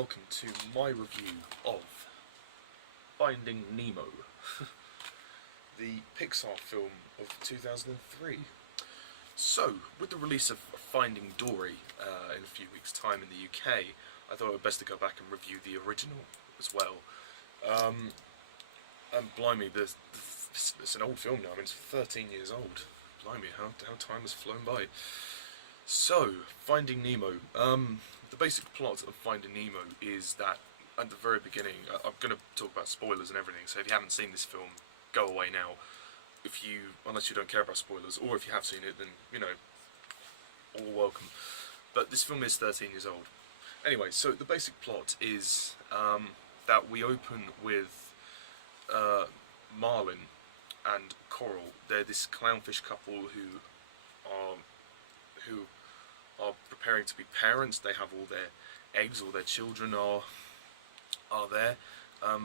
welcome to my review of Finding Nemo, the Pixar film of 2003. So, with the release of Finding Dory in a few weeks' time in the UK, I thought it would best to go back and review the original as well. And blimey, it's an old film now. I mean, it's 13 years old. Blimey, how time has flown by. So, Finding Nemo. The basic plot of Finding Nemo is that at the very beginning, I'm going to talk about spoilers and everything, so if you haven't seen this film, go away now. Unless you don't care about spoilers, or if you have seen it, then, you know, all welcome. But this film is 13 years old. Anyway, so the basic plot is that we open with Marlin and Coral. They're this clownfish couple who are preparing to be parents. They have all their eggs, all their children are there.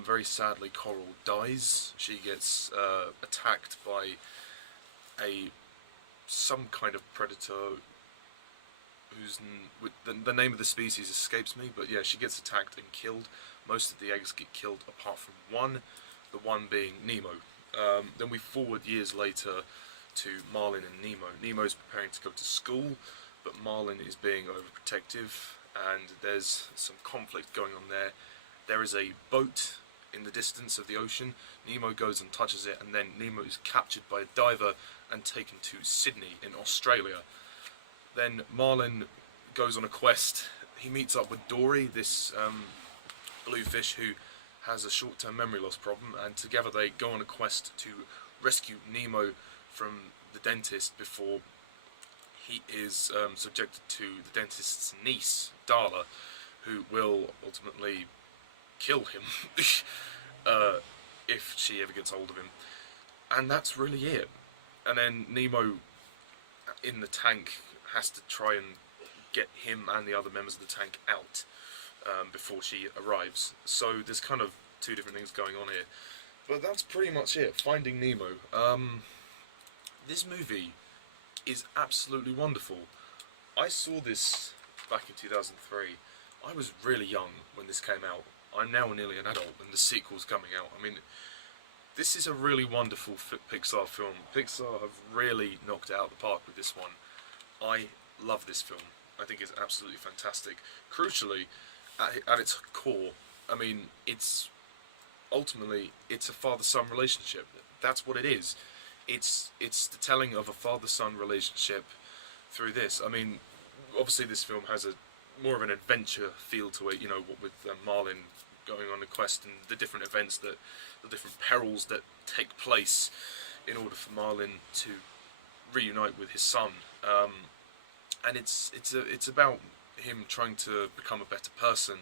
Very sadly, Coral dies. She gets attacked by some kind of predator whose the name of the species escapes me, but yeah, she gets attacked and killed. Most of the eggs get killed apart from one, the one being Nemo. Then we forward years later to Marlin and Nemo. Nemo's preparing to go to school, but Marlin is being overprotective, and there's some conflict going on there. There is a boat in the distance of the ocean. Nemo goes and touches it, and then Nemo is captured by a diver and taken to Sydney in Australia. Then Marlin goes on a quest. He meets up with Dory, this bluefish who has a short-term memory loss problem, and together they go on a quest to rescue Nemo from the dentist before he is subjected to the dentist's niece, Darla, who will ultimately kill him if she ever gets hold of him. And that's really it. And then Nemo in the tank has to try and get him and the other members of the tank out before she arrives. So there's kind of two different things going on here. But that's pretty much it. Finding Nemo. This movie is absolutely wonderful. I saw this back in 2003. I was really young when this came out. I'm now nearly an adult and the sequel's coming out. I mean, this is a really wonderful Pixar film. Pixar have really knocked it out of the park with this one. I love this film. I think it's absolutely fantastic. Crucially, at its core, I mean, ultimately it's a father-son relationship. That's what it is. It's the telling of a father-son relationship through this. I mean, obviously this film has more of an adventure feel to it, you know, with Marlin going on a quest and the different events, the different perils that take place in order for Marlin to reunite with his son. And it's about him trying to become a better person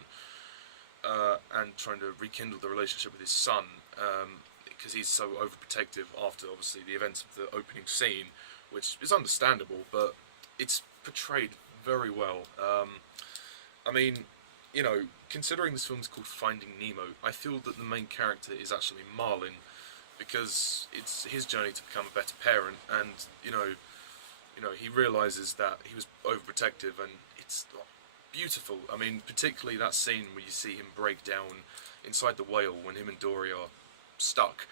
and trying to rekindle the relationship with his son, because he's so overprotective after obviously the events of the opening scene, which is understandable, but it's portrayed very well. I mean, you know, considering this film is called Finding Nemo, I feel that the main character is actually Marlin, because it's his journey to become a better parent, and you know, he realizes that he was overprotective, and it's beautiful. I mean, particularly that scene where you see him break down inside the whale when him and Dory are stuck.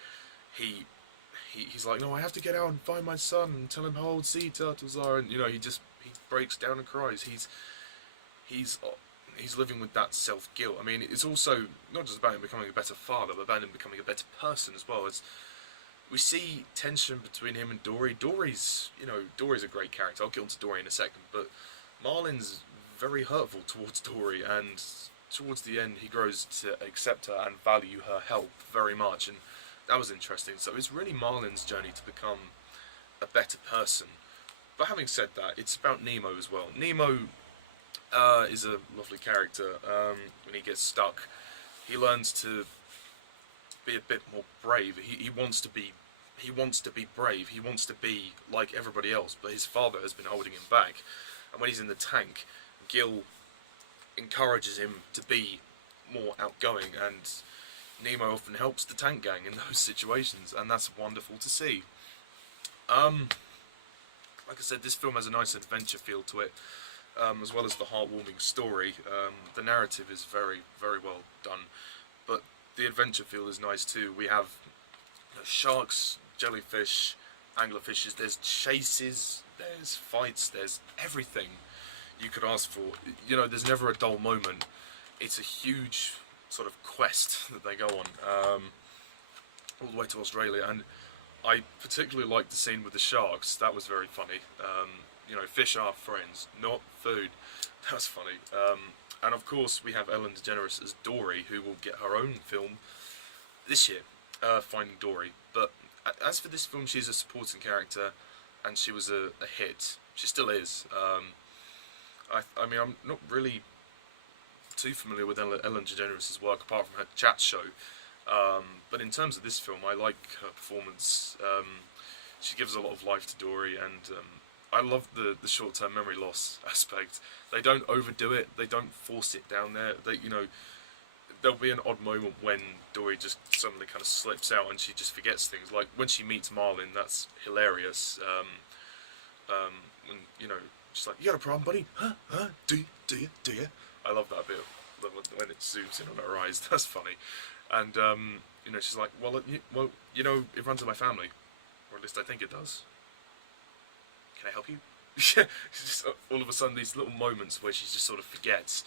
He's like, no, I have to get out and find my son and tell him how old sea turtles are, and you know, he breaks down and cries. He's living with that self-guilt. I mean, it's also not just about him becoming a better father, but about him becoming a better person as well. As we see tension between him and Dory. Dory's a great character. I'll get onto Dory in a second, but Marlin's very hurtful towards Dory, and towards the end he grows to accept her and value her help very much, and that was interesting. So it's really Marlin's journey to become a better person. But having said that, it's about Nemo as well. Nemo is a lovely character. When he gets stuck, he learns to be a bit more brave. He wants to be brave. He wants to be like everybody else, but his father has been holding him back. And when he's in the tank, Gil encourages him to be more outgoing, and Nemo often helps the tank gang in those situations, and that's wonderful to see. Like I said, this film has a nice adventure feel to it. as well as the heartwarming story. The narrative is very, very well done, but the adventure feel is nice too. We have sharks, jellyfish, anglerfishes, there's chases, there's fights, there's everything you could ask for. You know, there's never a dull moment. It's a huge sort of quest that they go on, all the way to Australia, and I particularly liked the scene with the sharks. That was very funny. You know, fish are friends, not food. That's funny. And of course we have Ellen DeGeneres as Dory, who will get her own film this year, Finding Dory. But as for this film, she's a supporting character, and she was a hit. She still is. I mean, I'm not really too familiar with Ellen DeGeneres' work, apart from her chat show. But in terms of this film, I like her performance. She gives a lot of life to Dory, and I love the short-term memory loss aspect. They don't overdo it. They don't force it down there. You know, there'll be an odd moment when Dory just suddenly kind of slips out and she just forgets things. Like when she meets Marlin, that's hilarious. When, you know, she's like, "You got a problem, buddy? Huh? Do you? I love that bit when it zooms in on her eyes. That's funny. And you know, she's like, well, you know, it runs in my family, or at least I think it does. Can I help you?" Just all of a sudden, these little moments where she just sort of forgets.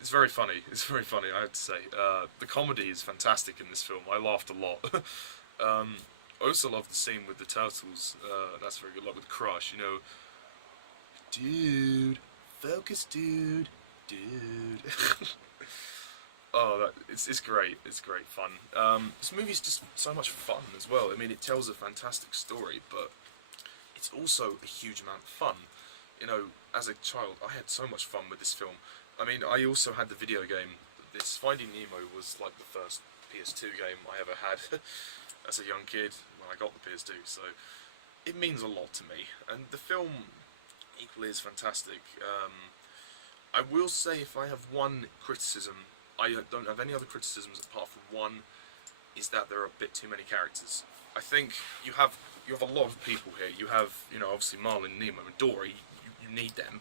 It's very funny. It's very funny, I have to say. The comedy is fantastic in this film. I laughed a lot. I also love the scene with the turtles. That's very good. Like with Crush, you know. Dude, focus, dude. Oh, it's great. It's great fun. This movie's just so much fun as well. I mean, it tells a fantastic story, but it's also a huge amount of fun. You know, as a child, I had so much fun with this film. I mean, I also had the video game. This Finding Nemo was like the first PS2 game I ever had as a young kid when I got the PS2, so it means a lot to me. And the film equally is fantastic. I will say, if I have one criticism, I don't have any other criticisms apart from one, is that there are a bit too many characters. I think you have a lot of people here. You have, you know, obviously Marlin, Nemo, and Dory. You need them,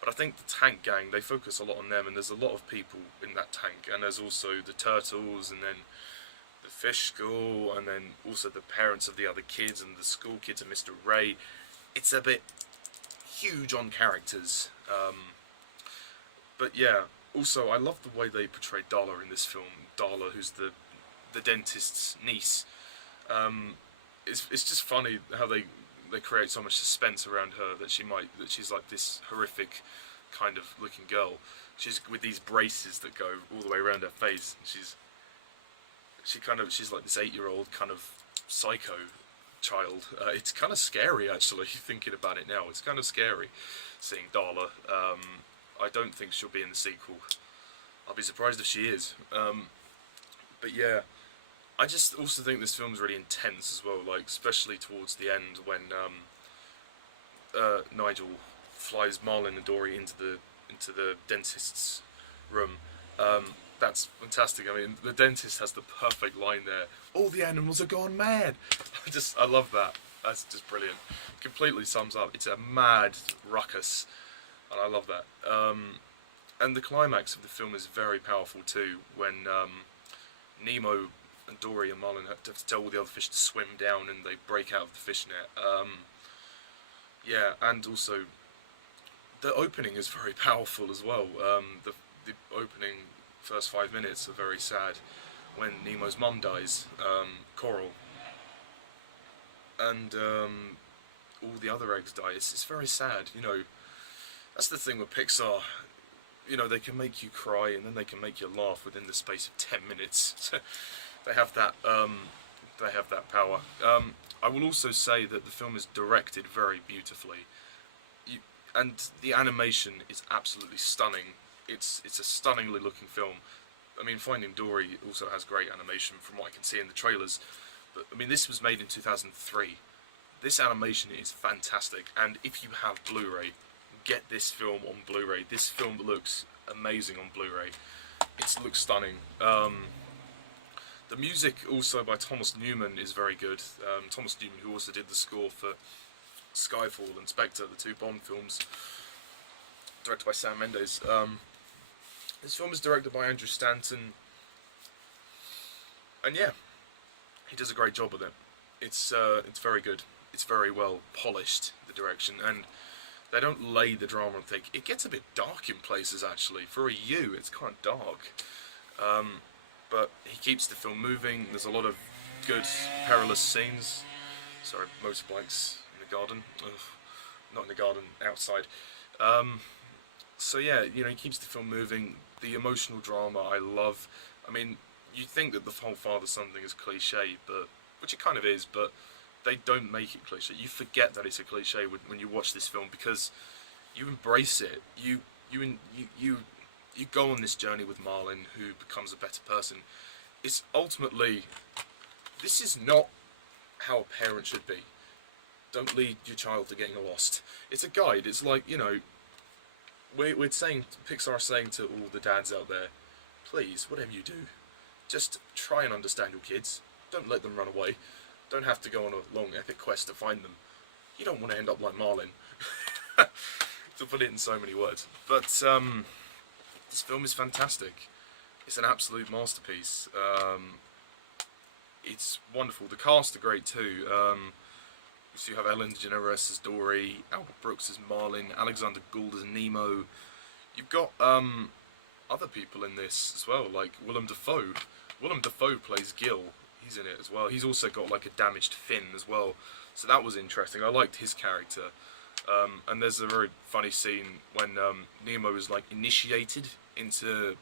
but I think the tank gang, they focus a lot on them, and there's a lot of people in that tank. And there's also the turtles, and then the fish school, and then also the parents of the other kids, and the school kids, and Mr. Ray. It's a bit huge on characters. But yeah, also I love the way they portray Darla in this film. Darla, who's the dentist's niece. It's just funny how they create so much suspense around her, that she's like this horrific kind of looking girl. She's with these braces that go all the way around her face. She's like this 8-year-old kind of psycho child. It's kind of scary, actually, thinking about it now. It's kind of scary seeing Darla. I don't think she'll be in the sequel. I'll be surprised if she is. But yeah, I just also think this film's really intense as well, like especially towards the end when Nigel flies Marlin and Dory into the dentist's room. That's fantastic. I mean, the dentist has the perfect line there. All the animals are gone mad. I love that. That's just brilliant. Completely sums up. It's a mad ruckus, and I love that. And the climax of the film is very powerful too, when Nemo and Dory and Marlin have to tell all the other fish to swim down, and they break out of the fish net. Yeah, and also the opening is very powerful as well. The opening first 5 minutes are very sad when Nemo's mum dies, Coral, and all the other eggs die. It's very sad, you know. That's the thing with Pixar. You know, they can make you cry and then they can make you laugh within the space of 10 minutes. They have that power. I will also say that the film is directed very beautifully, and the animation is absolutely stunning. It's a stunningly looking film. I mean, Finding Dory also has great animation from what I can see in the trailers. But I mean, this was made in 2003. This animation is fantastic, and if you have Blu-ray, get this film on Blu-ray. This film looks amazing on Blu-ray. It looks stunning. The music also by Thomas Newman is very good. Thomas Newman, who also did the score for Skyfall and Spectre, the two Bond films. directed by Sam Mendes. This film is directed by Andrew Stanton, and yeah, he does a great job with it. It's very good. It's very well polished, the direction, and they don't lay the drama on thick. It gets a bit dark in places, actually. For a U, it's kind of dark. But he keeps the film moving. There's a lot of good, perilous scenes. Sorry, motorbikes in the garden. Ugh, not in the garden, outside. So yeah, you know, he keeps the film moving. The emotional drama, I love. I mean, you'd think that the whole father-son thing is cliche, but which it kind of is, but they don't make it cliche. You forget that it's a cliche when you watch this film, because you embrace it. You go on this journey with Marlin, who becomes a better person. It's ultimately, this is not how a parent should be. Don't lead your child to getting lost. It's a guide. It's like, you know, we're saying, Pixar are saying to all the dads out there, please, whatever you do, just try and understand your kids. Don't let them run away. Don't have to go on a long epic quest to find them. You don't want to end up like Marlin. To put it in so many words. But this film is fantastic. It's an absolute masterpiece. It's wonderful. The cast are great too. So you have Ellen DeGeneres as Dory, Albert Brooks as Marlin, Alexander Gould as Nemo. You've got other people in this as well, like Willem Dafoe. Willem Dafoe plays Gil. He's in it as well. He's also got like a damaged fin as well. So that was interesting. I liked his character. And there's a very funny scene when Nemo is like initiated into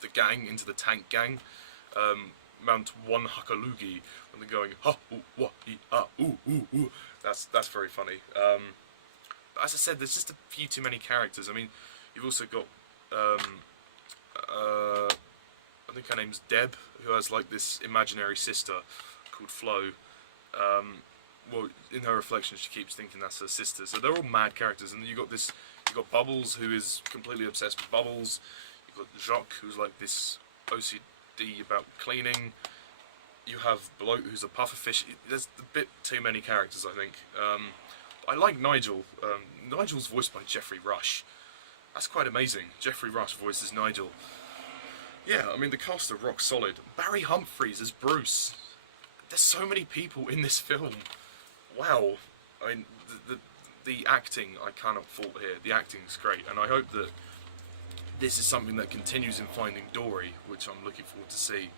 the gang, into the tank gang. Mount One Hakalugi, when they're going ha ooh wah ee ah ooh ooh ooh. That's very funny. But as I said, there's just a few too many characters. I mean, you've also got I think her name's Deb, who has like this imaginary sister called Flo. Well, in her reflection, she keeps thinking that's her sister. So they're all mad characters, and you got Bubbles, who is completely obsessed with bubbles. You've got Jacques, who's like this OCD about cleaning. You have Bloat, who's a pufferfish. There's a bit too many characters, I think. I like Nigel. Nigel's voiced by Geoffrey Rush. That's quite amazing. Geoffrey Rush voices Nigel. Yeah, I mean, the cast are rock solid. Barry Humphries as Bruce. There's so many people in this film. Wow. I mean, the acting, I cannot fault here. The acting's great, and I hope that this is something that continues in Finding Dory, which I'm looking forward to see.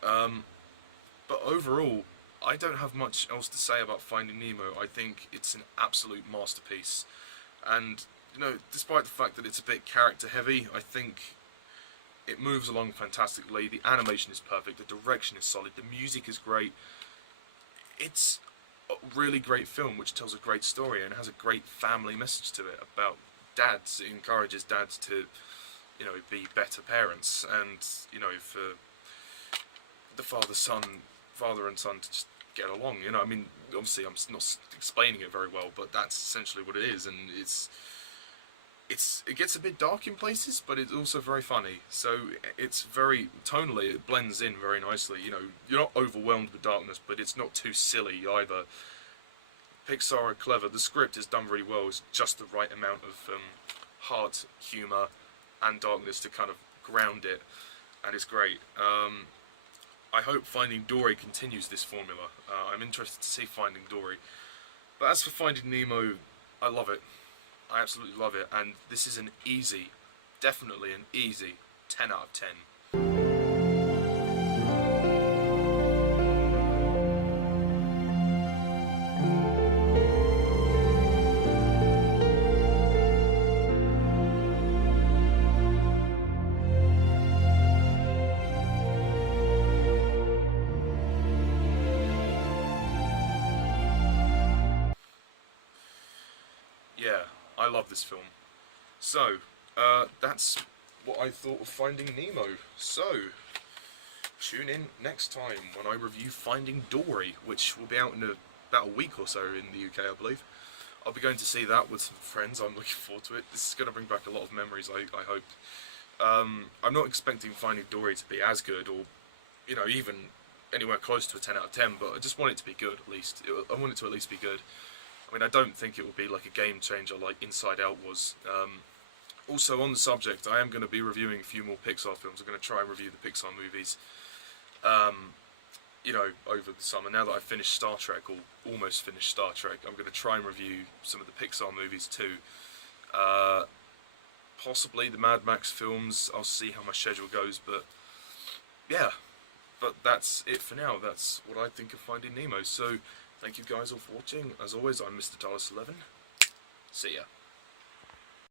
But overall, I don't have much else to say about Finding Nemo. I think it's an absolute masterpiece. And, you know, despite the fact that it's a bit character heavy, I think it moves along fantastically. The animation is perfect, the direction is solid, the music is great. It's a really great film which tells a great story and has a great family message to it about dads. It encourages dads to, you know, be better parents, and, you know, for the father and son to just get along. You know, I mean, obviously I'm not explaining it very well, but that's essentially what it is, and it gets a bit dark in places, but it's also very funny. So it's very, tonally, it blends in very nicely. You know, you're not overwhelmed with darkness, but it's not too silly either. Pixar are clever. The script is done really well. It's just the right amount of heart, humour, and darkness to kind of ground it, and it's great. I hope Finding Dory continues this formula. I'm interested to see Finding Dory. But as for Finding Nemo, I love it. I absolutely love it, and this is an easy, definitely an easy 10 out of 10. Yeah, I love this film. So, that's what I thought of Finding Nemo. So, tune in next time when I review Finding Dory, which will be out in about a week or so in the UK, I believe. I'll be going to see that with some friends. I'm looking forward to it. This is going to bring back a lot of memories, I hope. I'm not expecting Finding Dory to be as good, or, you know, even anywhere close to a 10 out of 10, but I just want it to be good, at least. I want it to at least be good. I mean, I don't think it will be like a game changer like Inside Out was. Also on the subject, I am going to be reviewing a few more Pixar films. I'm going to try and review the Pixar movies, you know, over the summer. Now that I've finished Star Trek, or almost finished Star Trek, I'm going to try and review some of the Pixar movies too. Possibly the Mad Max films. I'll see how my schedule goes, but yeah. But that's it for now. That's what I think of Finding Nemo. So, thank you guys all for watching. As always, I'm Mr. Dallas11. See ya.